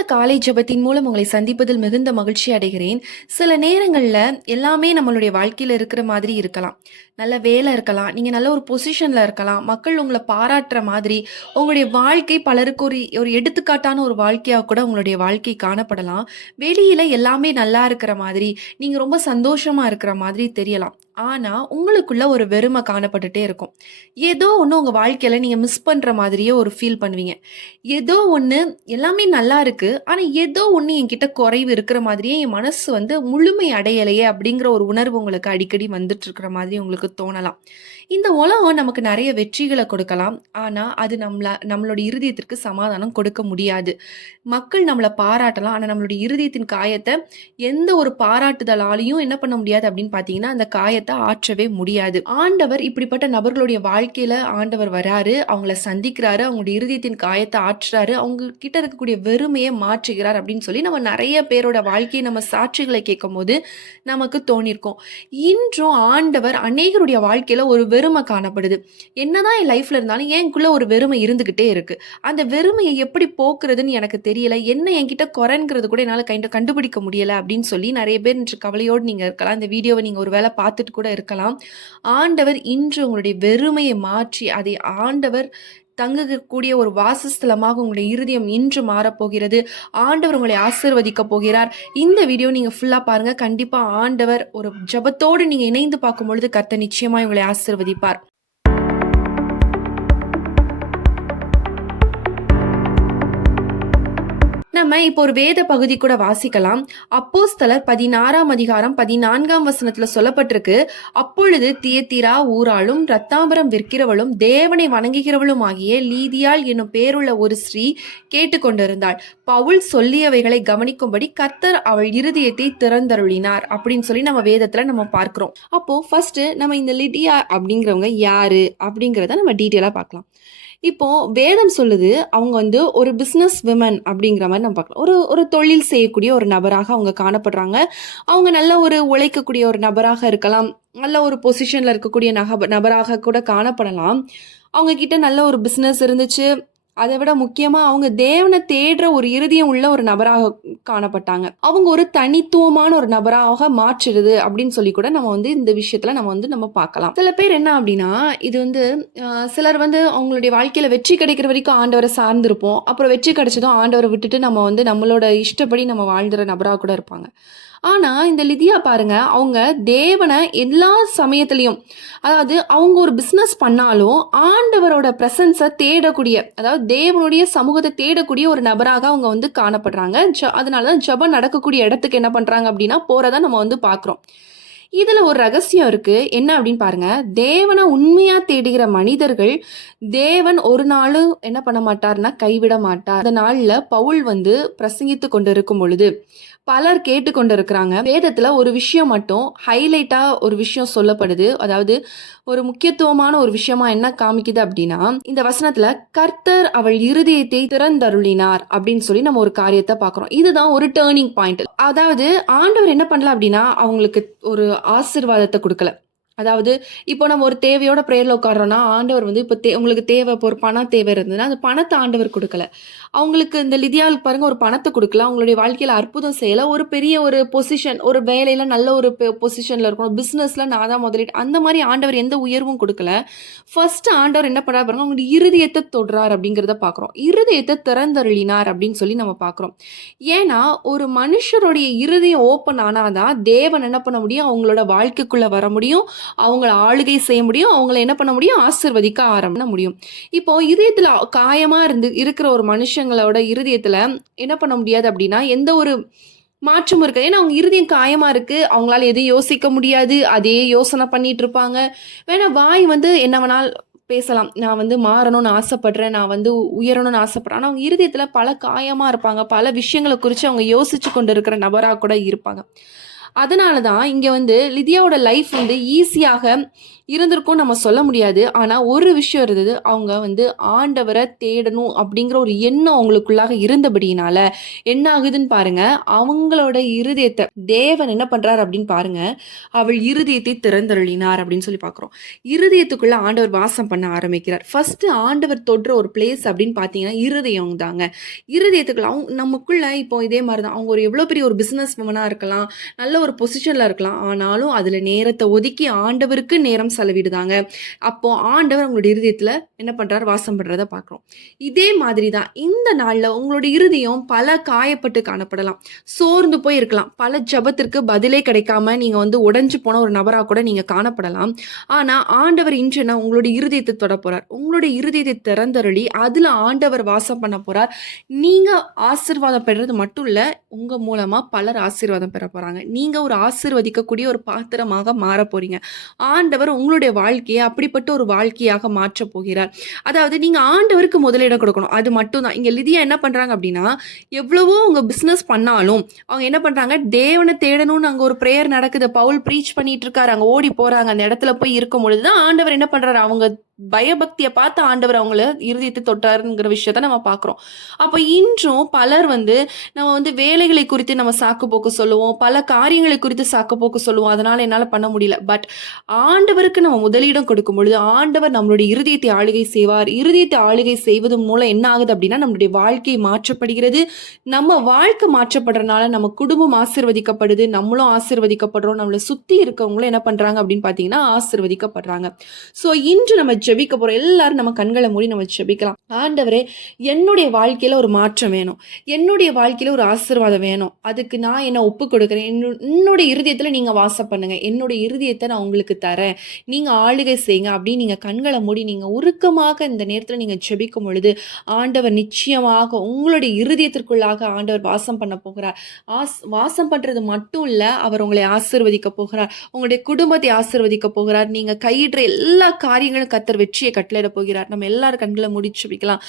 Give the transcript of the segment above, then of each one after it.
இந்த காலை ஜெபத்தின் மூலம் உங்களை சந்திப்பதில் மிகுந்த மகிழ்ச்சி அடைகிறேன். சில நேரங்கள்ல எல்லாமே நம்மளுடைய வாழ்க்கையில இருக்கிற மாதிரி இருக்கலாம். நல்ல வேலை இருக்கலாம். நீங்க நல்ல ஒரு பொசிஷன்ல இருக்கலாம். மக்கள் உங்கள பாராட்டுற மாதிரி, உங்களுடைய வாழ்க்கை பலருக்கு ஒரு ஒரு எடுத்துக்காட்டான ஒரு வாழ்க்கையா கூட உங்களுடைய வாழ்க்கை காணப்படலாம். வெளியில எல்லாமே நல்லா இருக்கிற மாதிரி, நீங்க ரொம்ப சந்தோஷமா இருக்கிற மாதிரி தெரியலாம். ஆனா, உங்களுக்குள்ள ஒரு வெறுமை காணப்பட்டுட்டே இருக்கும். ஏதோ ஒண்ணு உங்க வாழ்க்கையில நீங்க மிஸ் பண்ற மாதிரியே ஒரு ஃபீல் பண்ணுவீங்க. ஏதோ ஒண்ணு எல்லாமே நல்லா இருக்கு. ஆனா, ஏதோ ஒண்ணு என்கிட்ட குறைவு இருக்கிற மாதிரியே என் மனசு வந்து முழுமை அடையலையே அப்படிங்கிற ஒரு உணர்வு உங்களுக்கு அடிக்கடி வந்துட்டு இருக்கிற மாதிரி உங்களுக்கு தோணலாம். இந்த உலகம் நமக்கு நெறைய வெற்றிகள கொடுக்கலாம். ஆனா, அது நம்மளோட இருதயத்திற்கு சமாதானம் கொடுக்க முடியாது. மக்கள் நம்மள பாராட்டலாம். ஆனா, நம்மளுடைய இருதயத்தின் காயத்த எந்த ஒரு பாராட்டுதலாலயும் என்ன பண்ண முடியாது அப்படின்னு பார்த்தீங்கன்னா, அந்த காயத்த ஆற்றவே முடியாது. ஆண்டவர் இப்படிப்பட்ட நபர்களுடைய வாழ்க்கையில ஆண்டவர் வராரு. அவங்கள சந்திக்கிறாரு. அவங்களுடைய இருதயத்தின் காயத்த ஆற்றுறாரு. அவங்க கிட்ட இருக்கக்கூடிய வெறுமைய மாற்றுகிறார் அப்படின்னு சொல்லி நம்ம நெறைய பேரோட வாழ்க்கைய நம்ம சாட்சிகளை கேட்கும்போது நமக்கு தோணியிருக்கும். இன்றும் ஆண்டவர் அநேகருடைய வாழ்க்கையில ஒரு வெறுமை காணப்படுது. என்னதான் என் லைஃப்ல இருந்தாலும் எனக்குள்ள ஒரு வெறுமை இருந்துகிட்டே இருக்கு. அந்த வெறுமைய எப்படி போக்குறதுன்னு எனக்கு தெரியல. என்ன என்கிட்ட குறைங்கிறது கூட என்னால கண்டுபிடிக்க முடியல அப்படின்னு சொல்லி நெறைய பேர் இன்று கவலையோடு நீங்க இருக்கலாம். இந்த வீடியோவ நீங்க ஒரு வேளை பார்த்துட்டு கூட இருக்கலாம். ஆண்டவர் இன்று உங்களுடைய வெறுமையை மாற்றி அதை ஆண்டவர் தங்கக்கூடிய ஒரு வாசஸ்தலமாக உங்களுடைய இருதயம் இன்று மாறப்போகிறது. ஆண்டவர் உங்களை ஆசீர்வதிக்கப் போகிறார். இந்த வீடியோ நீங்க ஃபுல்லா பாருங்க. கண்டிப்பா ஆண்டவர் ஒரு ஜெபத்தோடு நீங்க இணைந்து பார்க்கும்பொழுது கர்த்தர் நிச்சயமாய் உங்களை ஆசீர்வதிப்பார். நம்ம இப்போ ஒரு வேத பகுதி கூட வாசிக்கலாம். அப்போஸ்தலர் 16ஆம் அதிகாரம் 14ஆம் வசனத்துல சொல்லப்பட்டிருக்கு. அப்பொழுது தியத்தீரா ஊராளும் இரத்தாம்பரம் விற்கிறவளும் தேவனை வணங்குகிறவளும் ஆகிய லீதியாள் என்னும் பேருள்ள ஒரு ஸ்ரீ கேட்டுக்கொண்டிருந்தாள். பவுல் சொல்லியவைகளை கவனிக்கும்படி கர்த்தர் அவள் இருதயத்தை திறந்தருளினார் அப்படின்னு சொல்லி நம்ம வேதத்துல நம்ம பார்க்கிறோம். அப்போ ஃபர்ஸ்ட் நம்ம இந்த லிடியா அப்படிங்கிறவங்க யாரு அப்படிங்கிறத நம்ம டீட்டெயிலா பார்க்கலாம். இப்போ வேதம் சொல்லுது அவங்க வந்து ஒரு பிஸ்னஸ் விமன் அப்படிங்கிற மாதிரி நம்ம பார்க்கலாம். ஒரு ஒரு தொழில் செய்யக்கூடிய ஒரு நபராக அவங்க காணப்படுறாங்க. அவங்க நல்ல ஒரு உழைக்கக்கூடிய ஒரு நபராக இருக்கலாம். நல்ல ஒரு பொசிஷன்ல இருக்கக்கூடிய நபராக கூட காணப்படலாம். அவங்க கிட்ட நல்ல ஒரு பிஸ்னஸ் இருந்துச்சு. அதை விட முக்கியமா அவங்க தேவனை தேடுற ஒரு இருதயம் உள்ள ஒரு நபராக காணப்பட்டாங்க. அவங்க ஒரு தனித்துவமான ஒரு நபராக மாற்றுறது அப்படின்னு சொல்லி கூட நம்ம வந்து இந்த விஷயத்துல நம்ம பார்க்கலாம். சில பேர் என்ன அப்படின்னா இது வந்து சிலர் வந்து அவங்களுடைய வாழ்க்கையில வெற்றி கிடைக்கிற வரைக்கும் ஆண்டவரை சார்ந்திருப்போம். அப்புறம் வெற்றி கிடைச்சதும் ஆண்டவரை விட்டுட்டு நம்ம வந்து நம்மளோட இஷ்டப்படி நம்ம வாழ்ந்துற நபராக கூட இருப்பாங்க. ஆனா இந்த லிதியா பாருங்க, அவங்க தேவனை எல்லா சமயத்திலையும், அதாவது அவங்க ஒரு பிசினஸ் பண்ணாலும் ஆண்டவரோட பிரசன்ஸை தேடக்கூடிய, அதாவது தேவனுடைய சமூகத்தை தேடக்கூடிய ஒரு நபராக அவங்க வந்து காணப்படுறாங்க. அதனாலதான் ஜெபம் நடக்கக்கூடிய இடத்துக்கு என்ன பண்றாங்க அப்படின்னா போறதா நம்ம வந்து பாக்குறோம். இதுல ஒரு ரகசியம் இருக்கு. என்ன அப்படின்னு பாருங்க. தேவனை உண்மையா தேடுகிற மனிதர்கள் தேவன் ஒரு நாளும் என்ன பண்ண மாட்டார்னா கைவிட மாட்டார். அந்த நாள்ல பவுல் வந்து பிரசங்கித்து கொண்டிருக்கும் பொழுது பலர் கேட்டுக்கொண்டு இருக்கிறாங்க. வேதத்துல ஒரு விஷயம் மட்டும் ஹைலைட்டா ஒரு விஷயம் சொல்லப்படுது. அதாவது ஒரு முக்கியத்துவமான ஒரு விஷயமா என்ன காமிக்குது அப்படின்னா, இந்த வசனத்துல கர்த்தர் அவள் இருதயத்தை திறந்தருளினார் அப்படின்னு சொல்லி நம்ம ஒரு காரியத்தை பார்க்கிறோம். இதுதான் ஒரு டேர்னிங் பாயிண்ட். அதாவது ஆண்டவர் என்ன பண்ணல அப்படின்னா அவங்களுக்கு ஒரு ஆசீர்வாதத்தை கொடுக்கல. அதாவது இப்போ நம்ம ஒரு தேவையோட பிரேயர்ல உட்கார்றோம்னா ஆண்டவர் வந்து இப்போ உங்களுக்கு தேவை, இப்போ ஒரு பண தேவை இருந்ததுன்னா அந்த பணத்தை ஆண்டவர் கொடுக்கல. அவங்களுக்கு இந்த லிதியாவுக்கு பாருங்க ஒரு பணத்தை கொடுக்கல. அவங்களுடைய வாழ்க்கையில அற்புதம் செய்யல. ஒரு பெரிய ஒரு பொசிஷன், ஒரு வேலையில நல்ல ஒரு பொசிஷன்ல இருக்கணும், பிசினஸ்ல நான் தான் முதலீடு, அந்த மாதிரி ஆண்டவர் எந்த உயர்வும் கொடுக்கல. ஃபர்ஸ்ட் ஆண்டவர் என்ன பண்ணா பாருங்க, அவங்களுடைய இருதயத்தை தொடுறார் அப்படிங்கிறத பாக்குறோம். இருதயத்தை திறந்தருளினார் அப்படின்னு சொல்லி நம்ம பாக்குறோம். ஏன்னா ஒரு மனுஷருடைய இருதயம் ஓப்பன் ஆனாதான் தேவன் என்ன பண்ண முடியும், அவங்களோட வாழ்க்கைக்குள்ள வர முடியும், அவங்கள ஆளுகை செய்ய முடியும், அவங்கள என்ன பண்ண முடியும், ஆசீர்வதிக்க ஆரம்பிக்க முடியும். இப்போ இதயத்துல காயமா இருக்கிற ஒரு மனுஷங்களோட இருதயத்துல என்ன பண்ண முடியாது அப்படின்னா எந்த ஒரு மாற்றம் இருக்கு. ஏன்னா அவங்க இருதயம் காயமா இருக்கு. அவங்களால எதையும் யோசிக்க முடியாது. அதே யோசனை பண்ணிட்டு இருப்பாங்க. வேணா வாய் வந்து என்ன வேணாலும் பேசலாம். நான் வந்து மாறணும்னு ஆசைப்படுறேன், நான் வந்து உயரணும்னு ஆசைப்படுறேன். ஆனா அவங்க இருதயத்துல பல காயமா இருப்பாங்க. பல விஷயங்களை குறித்து அவங்க யோசிச்சு கொண்டு இருக்கிற நபராக கூட இருப்பாங்க. அதனால தான் இங்க வந்து லிதியாவோட லைஃப் வந்து ஈஸியாக இருந்திருக்கும் நம்ம சொல்ல முடியாது. ஆனா ஒரு விஷயம் இருந்தது. அவங்க வந்து ஆண்டவரை தேடணும் அப்படிங்கிற ஒரு எண்ணம் அவங்களுக்குள்ளாக இருந்தபடியினால என்ன ஆகுதுன்னு பாருங்க. அவங்களோட இருதயத்தை தேவன் என்ன பண்றார் அப்படின்னு பாருங்க. அவள் இருதயத்தை திறந்தருளினார் அப்படின்னு சொல்லி பார்க்குறோம். இருதயத்துக்குள்ள ஆண்டவர் வாசம் பண்ண ஆரம்பிக்கிறார். ஃபர்ஸ்ட் ஆண்டவர் தொடுற ஒரு பிளேஸ் அப்படின்னு பார்த்தீங்கன்னா இருதயம் தாங்க. இருதயத்துக்குள்ள அவங்க நமக்குள்ள இப்போ இதே மாதிரி தான். அவங்க ஒரு எவ்வளோ பெரிய ஒரு பிஸ்னஸ் உமனா இருக்கலாம், நல்ல ஒரு பொசிஷன்ல இருக்கலாம். ஆனாலும் அதுல நேரத்தை ஒதுக்கி ஆண்டவருக்கு நேரம் செலவிடுதாங்க. அப்போ ஆண்டவர் அவங்களுடைய இருதயத்துல என்ன பண்றாரு? வாசம் பண்றத பார்க்குறோம். இதே மாதிரி தான் இந்த நாள்ல உங்களுடைய இருதயம் பல காயப்பட்டு காணப்படலாம். சோர்ந்து போய் இருக்கலாம். பல ஜெபத்திற்கு பதிலே கிடைக்காம நீங்க வந்து உடைஞ்சு போன ஒரு நபரா கூட நீங்க காணப்படலாம். ஆனா ஆண்டவர் இன்று உங்களுடைய இருதயத்தை தொட போறார். உங்களுடைய இருதயத்தை திறந்தருளி அதுல ஆண்டவர் வாசம் பண்ண போறார். நீங்க ஆசீர்வாதம் பெறுறது மட்டும் இல்ல, உங்க மூலமா பலர் ஆசீர்வாதம் பெற போறாங்க. நீங்க ஒரு ஆசீர்வதிக்கக்கூடிய ஒரு பாத்திரமாக மாற போறீங்க. ஆண்டவர் உங்களுடைய வாழ்க்கையை அப்படிப்பட்ட ஒரு வாழ்க்கையாக மாற்றப் போகிறார். அதாவது நீங்க ஆண்டவருக்கு முதலிடம் கொடுக்கணும். அது மட்டும் தான். இங்க லிதியா என்ன பண்றாங்க அப்படின்னா, எவ்வளவோ அவங்க பிசினஸ் பண்ணாலும் அவங்க என்ன பண்றாங்க? தேவனை தேடணும்னு அங்க ஒரு பிரேயர் நடக்குது. பவுல் ப்ரீச் பண்ணிட்டு இருக்காரு. அங்க ஓடி போறாங்க. அந்த இடத்துல போய் இருக்கும் பொழுதுதான் ஆண்டவர் என்ன பண்றாரு? அவங்க பயபக்தியை பார்த்து ஆண்டவர் அவங்கள இருதயத்தை தொட்டாருங்கிற விஷயத்த நம்ம பார்க்குறோம். அப்போ இன்றும் பலர் வந்து நம்ம வந்து வேலைகளை குறித்து நம்ம சாக்கு போக்கு சொல்லுவோம், பல காரியங்களை குறித்து சாக்கு போக்கு சொல்லுவோம், அதனால என்னால் பண்ண முடியல. பட் ஆண்டவருக்கு நம்ம முதலிடம் கொடுக்கும் பொழுது ஆண்டவர் நம்மளுடைய இருதயத்தை ஆளுகை செய்வார். இருதயத்தை ஆளுகை செய்வது மூலம் என்ன ஆகுது அப்படின்னா நம்மளுடைய வாழ்க்கை மாற்றப்படுகிறது. நம்ம வாழ்க்கை மாற்றப்படுறதுனால நம்ம குடும்பம் ஆசீர்வதிக்கப்படுது, நம்மளும் ஆசீர்வதிக்கப்படுறோம், நம்மளை சுற்றி இருக்கவங்களும் என்ன பண்றாங்க அப்படின்னு பார்த்தீங்கன்னா ஆசீர்வதிக்கப்படுறாங்க. ஸோ இன்று நம்ம ஜெபிக்க போறோம். எல்லாரும் நம்ம கண்களை மூடி நம்ம ஜெபிக்கலாம். ஆண்டவரே, என்னுடைய வாழ்க்கையில ஒரு மாற்றம் வேணும், என்னுடைய வாழ்க்கையில ஒரு ஆசீர்வாதம் வேணும். அதுக்கு நான் என்ன ஒப்பு கொடுக்குறேன். என்னுடைய இருதயத்துல நீங்க வாசம் பண்ணுங்க, என்னுடைய இருதயத்தை நான் உங்களுக்கு தரேன், நீங்க ஆளுகை செய்யுங்க அப்படின்னு நீங்க கண்களை மூடி நீங்க உருக்கமாக இந்த நேரத்துல நீங்க ஜெபிக்கும் பொழுது ஆண்டவர் நிச்சயமாக உங்களுடைய இருதயத்திற்குள்ளாக ஆண்டவர் வாசம் பண்ண போகிறார். வாசம் பண்றது மட்டும் இல்ல, அவர் உங்களை ஆசீர்வதிக்க போகிறார், உங்களுடைய குடும்பத்தை ஆசீர்வதிக்க போகிறார். நீங்க கையிடுற எல்லா காரியங்களும் கர்த்தர் வெற்றியை கட்டளையிட போகிறார். நம்ம எல்லாரும் கண்களை முடிச்சு வைக்கலாம்.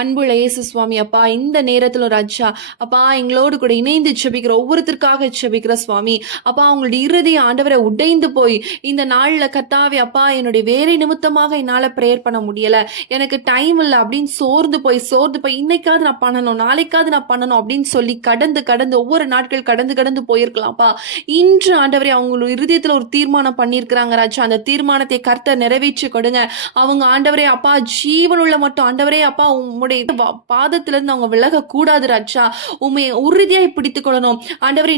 அன்புள்ள இயேசு சுவாமி, அப்பா இந்த நேரத்துல ராஜா, அப்பா எங்களோடு கூட இணைந்து ஜெபிக்கிற ஒவ்வொருத்தருக்காக ஜெபிக்கிற சுவாமி, அப்பா அவங்களுடைய இருதயம் ஆண்டவரை உடைந்து போய் இந்த நாள்ல கர்த்தாவே, அப்பா என்னுடைய வேலை நிமித்தமாக என்னால பிரேயர் பண்ண முடியல, எனக்கு டைம் இல்லை அப்படின்னு சோர்ந்து போய் இன்னைக்காவது நான் பண்ணணும், நாளைக்காவது நான் பண்ணணும் அப்படின்னு சொல்லி கடந்து ஒவ்வொரு நாட்கள் கடந்து போயிருக்கலாம்ப்பா. இன்று ஆண்டவரே அவங்களுடைய இருதயத்துல ஒரு தீர்மானம் பண்ணியிருக்கிறாங்க ராஜா. அந்த தீர்மானத்தை கர்த்தர் நிறைவேற்றி கொடுங்க. அவங்க ஆண்டவரே அப்பா ஜீவனுள்ள மட்டும் ஆண்டவரே அப்பா உம்முடைய பாதத்திலிருந்து அவங்க விலக கூடாது ராஜா. உண்மை உறுதியாய் பிடித்துக் கொள்ளணும் ஆண்டவரே.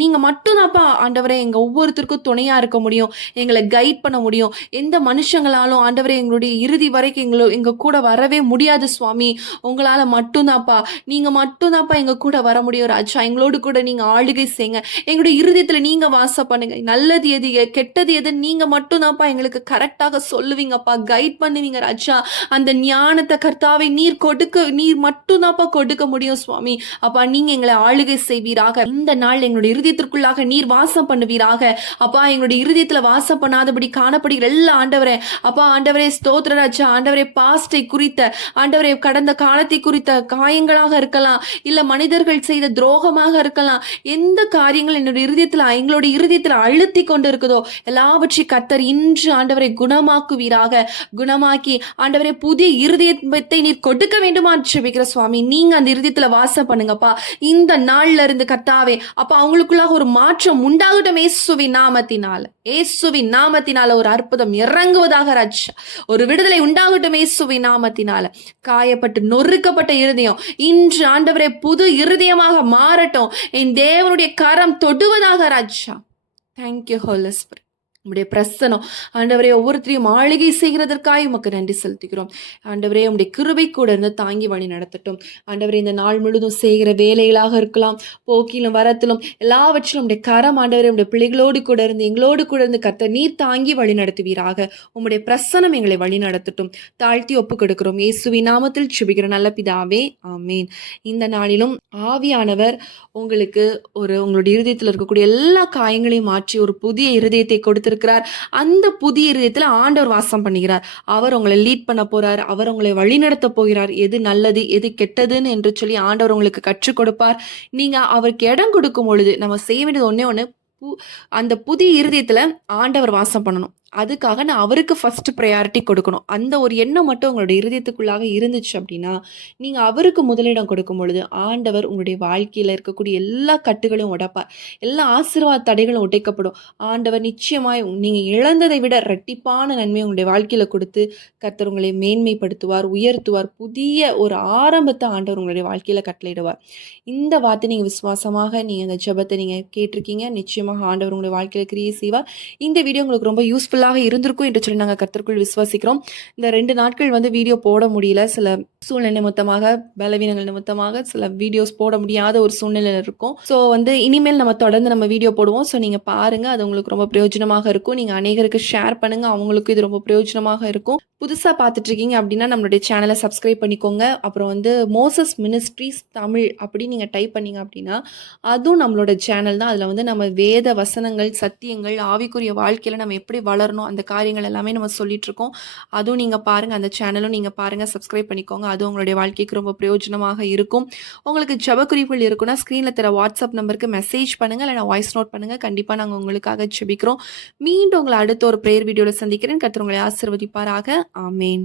நீங்க மட்டும்தான்ப்பா ஆண்டவரே எங்க ஒவ்வொருத்தருக்கும் துணையா இருக்க முடியும், எங்களை கைட் பண்ண முடியும். எந்த மனுஷங்களாலும் ஆண்டவரே எங்களுடைய இறுதி வரைக்கும் எங்க கூட வரவே முடியாது சுவாமி. உங்களால மட்டும்தான்ப்பா, நீங்க மட்டும்தான்ப்பா எங்க கூட வர முடியும் ராஜா. எங்களோடு கூட நீங்க ஆளுகை செய்யுங்க. எங்களுடைய இருதயத்துல நீங்க வாசம் பண்ணுங்க. நல்லது எது கெட்டது எது நீங்க மட்டும்தான்ப்பா எங்களுக்கு கரெக்டாக சொல்லுவீங்கப்பா, கைட் பண்ணுவீங்க ராஜா. அந்த ஞானத்தை கர்த்தாவை நீர் மட்டும்தான்ப்பா கொடுக்க முடியும் சுவாமி. அப்பா நீங்க எங்களை ஆளுகை செய்வீராக. இந்த நாள் எங்களுடைய இருதயத்திற்குள்ளாக நீர் வாசம் பண்ணுவீராக. அப்பா எங்களுடைய இருதயத்துல வாசம் பண்ணாதபடி காணப்படுகிற எல்லா ஆண்டவரே, அப்பா ஆண்டவரே ஸ்தோத்திர ராஜா. ஆண்டவரே பாஸ்டை குறித்த ஆண்டவரே கடந்த காலத்தை குறித்த காயங்களாக இருக்கலாம், இல்ல மனிதர்கள் செய்த துரோகமாக இருக்கலாம், எந்த காரியங்கள் எங்களுடைய இருதயத்துல அழுத்தி கொண்டு இருக்குதோ எல்லாவற்றையும் கர்த்தர் இன்று ஆண்டவரை குணமாக்கி ஆண்டவரே புதிய இருதயத்தை நீர் கொடுக்க வேண்டுமா ஜெபிக்கிற சுவாமி. நீங்க அந்த இருதயத்துல வாசம் பண்ணுங்கப்பா இந்த நாள்ல இருந்து கர்த்தாவே. அப்பா அவங்களுக்குள்ளாக ஒரு மாற்றம் உண்டாகட்டும் இயேசுவின் நாமத்தினால ஒரு அற்புதம் இறங்குவதாக ராஜா. ஒரு விடுதலை உண்டாகட்டும் இயேசுவின் நாமத்தினால. காயப்பட்டு நொறுக்கப்பட்ட இருதயம் இன்று ஆண்டவரே புது இருதயமாக மாறட்டும். என் தேவனுடைய கரம் தொடுவதாக ராஜா. Thank you holy spirit. உம்முடைய பிரசனம் ஆண்டவரே ஒவ்வொருத்தரையும் ஆளுகை செய்கிறதற்காக உமக்கு நன்றி செலுத்துகிறோம். ஆண்டவரே உம்முடைய கிருபை கூட இருந்து தாங்கி வழி நடத்தட்டும். ஆண்டவரே இந்த நாள் முழுதும் செய்கிற வேலைகளாக இருக்கலாம், போக்கிலும் வரத்திலும் எல்லாவற்றிலும் உம்முடைய கரம் ஆண்டவரே உம்முடைய பிள்ளைகளோடு கூட இருந்து எங்களோடு கூட இருந்து கர்த்தர் நீர் தாங்கி வழி நடத்துவீராக. உம்முடைய பிரசனம் எங்களை வழி நடத்தட்டும். தாழ்த்தி ஒப்பு கொடுக்கிறோம் இயேசுவின் நாமத்தில் ஜெபிக்கிற நல்ல பிதாவே, ஆமேன். இந்த நாளிலும் ஆவியானவர் உங்களுக்கு உங்களுடைய இருதயத்தில் இருக்கக்கூடிய எல்லா காயங்களையும் மாற்றி ஒரு புதிய இருதயத்தை கொடுத்து இருக்கிறார். அந்த புதிய இருதயத்துல ஆண்டவர் வாசம் பண்ணுகிறார். அவர் உங்களை லீட் பண்ண போறார், அவர் உங்களை வழி நடத்த போகிறார். எது நல்லது எது கெட்டதுன்னு என்று சொல்லி ஆண்டவர் உங்களுக்கு கற்றுக் கொடுப்பார். நீங்க அவருக்கு இடம் கொடுக்கும் பொழுது நம்ம செய்ய வேண்டியது ஒண்ணே ஒண்ணு, அந்த புதிய இருதயத்துல ஆண்டவர் வாசம் பண்ணணும். அதுக்காக நான் அவருக்கு ஃபர்ஸ்ட் ப்ரையாரிட்டி கொடுக்கணும். அந்த ஒரு எண்ணம் மட்டும் உங்களுடைய இருதயத்துக்குள்ளாக இருந்துச்சு அப்படின்னா, நீங்க அவருக்கு முதலிடம் கொடுக்கும் பொழுது, ஆண்டவர் உங்களுடைய வாழ்க்கையில இருக்கக்கூடிய எல்லா கட்டுகளையும் உடைப்பார். எல்லா ஆசீர்வாத தடைகளும் உடைக்கப்படும். ஆண்டவர் நிச்சயமாய் நீங்க இழந்ததை விட இரட்டிப்பான நன்மையை உங்களுடைய வாழ்க்கையில கொடுத்து, கர்த்தர் உங்களை மேன்மைப்படுத்துவார், உயர்த்துவார். புதிய ஒரு ஆரம்பத்த ஆண்டவர் உங்களுடைய வாழ்க்கையில கட்டளையிடுவார். இந்த வார்த்தை நீங்க விசுவாசமாக நீங்க அந்த ஜெபத்தை நீங்க கேட்டிருக்கீங்க. நிச்சயமாக ஆண்டவர் உங்களுடைய வாழ்க்கையில கிரியை செய்வார். இந்த வீடியோ உங்களுக்கு ரொம்ப யூஸ்ஃபுல்லாக இருந்திருக்கும் என்று சொல்லி நாங்க கர்த்தருக்குள் விசுவாசிக்கிறோம். இந்த 2 நாட்கள் வந்து வீடியோ போட முடியல. சில சூழ்நிலை நிமித்தமாக, பலவீனங்கள் நிமித்தமாக சில வீடியோஸ் போட முடியாத ஒரு சூழ்நிலையில இருக்கும். ஸோ வந்து இனிமேல் நம்ம தொடர்ந்து நம்ம வீடியோ போடுவோம். ஸோ நீங்க பாருங்க. அது உங்களுக்கு ரொம்ப பிரயோஜனமாக இருக்கும். நீங்க அநேகருக்கு ஷேர் பண்ணுங்க. அவங்களுக்கும் இது ரொம்ப பிரயோஜனமாக இருக்கும். புதுசா பார்த்துட்டு இருக்கீங்க அப்படின்னா நம்மளுடைய சேனலை சப்ஸ்கிரைப் பண்ணிக்கோங்க. அப்புறம் வந்து மோசஸ் மினிஸ்ட்ரீஸ் தமிழ் அப்படின்னு நீங்க டைப் பண்ணீங்க அப்படின்னா, அதுவும் நம்மளோட சேனல் தான். அதில வந்து நம்ம வேத வசனங்கள், சத்தியங்கள், ஆவிக்குரிய வாழ்க்கையில நம்ம எப்படி வளரணும், அந்த காரியங்கள் எல்லாமே நம்ம சொல்லிட்டுருக்கோம். அதுவும் நீங்க பாருங்க. அந்த சேனலும் நீங்க பாருங்க. சப்ஸ்கிரைப் பண்ணிக்கோங்க. அதுவும் உங்களுடைய வாழ்க்கைக்கு ரொம்ப பிரயோஜனமாக இருக்கும். உங்களுக்கு ஜெப குறிப்புகள் இருக்குன்னா, ஸ்க்ரீன்ல தர வாட்ஸ்அப் நம்பருக்கு மெசேஜ் பண்ணுங்க. இல்லைனா வாய்ஸ் நோட் பண்ணுங்க. கண்டிப்பா நாங்க உங்களுக்காக ஜெபிக்கிறோம். மீண்டும் உங்கள அடுத்த ஒரு பிரேயர் வீடியோல சந்திக்கிறேன். கர்த்தர் உங்களை ஆசீர்வதிப்பாராக. ஆமென்.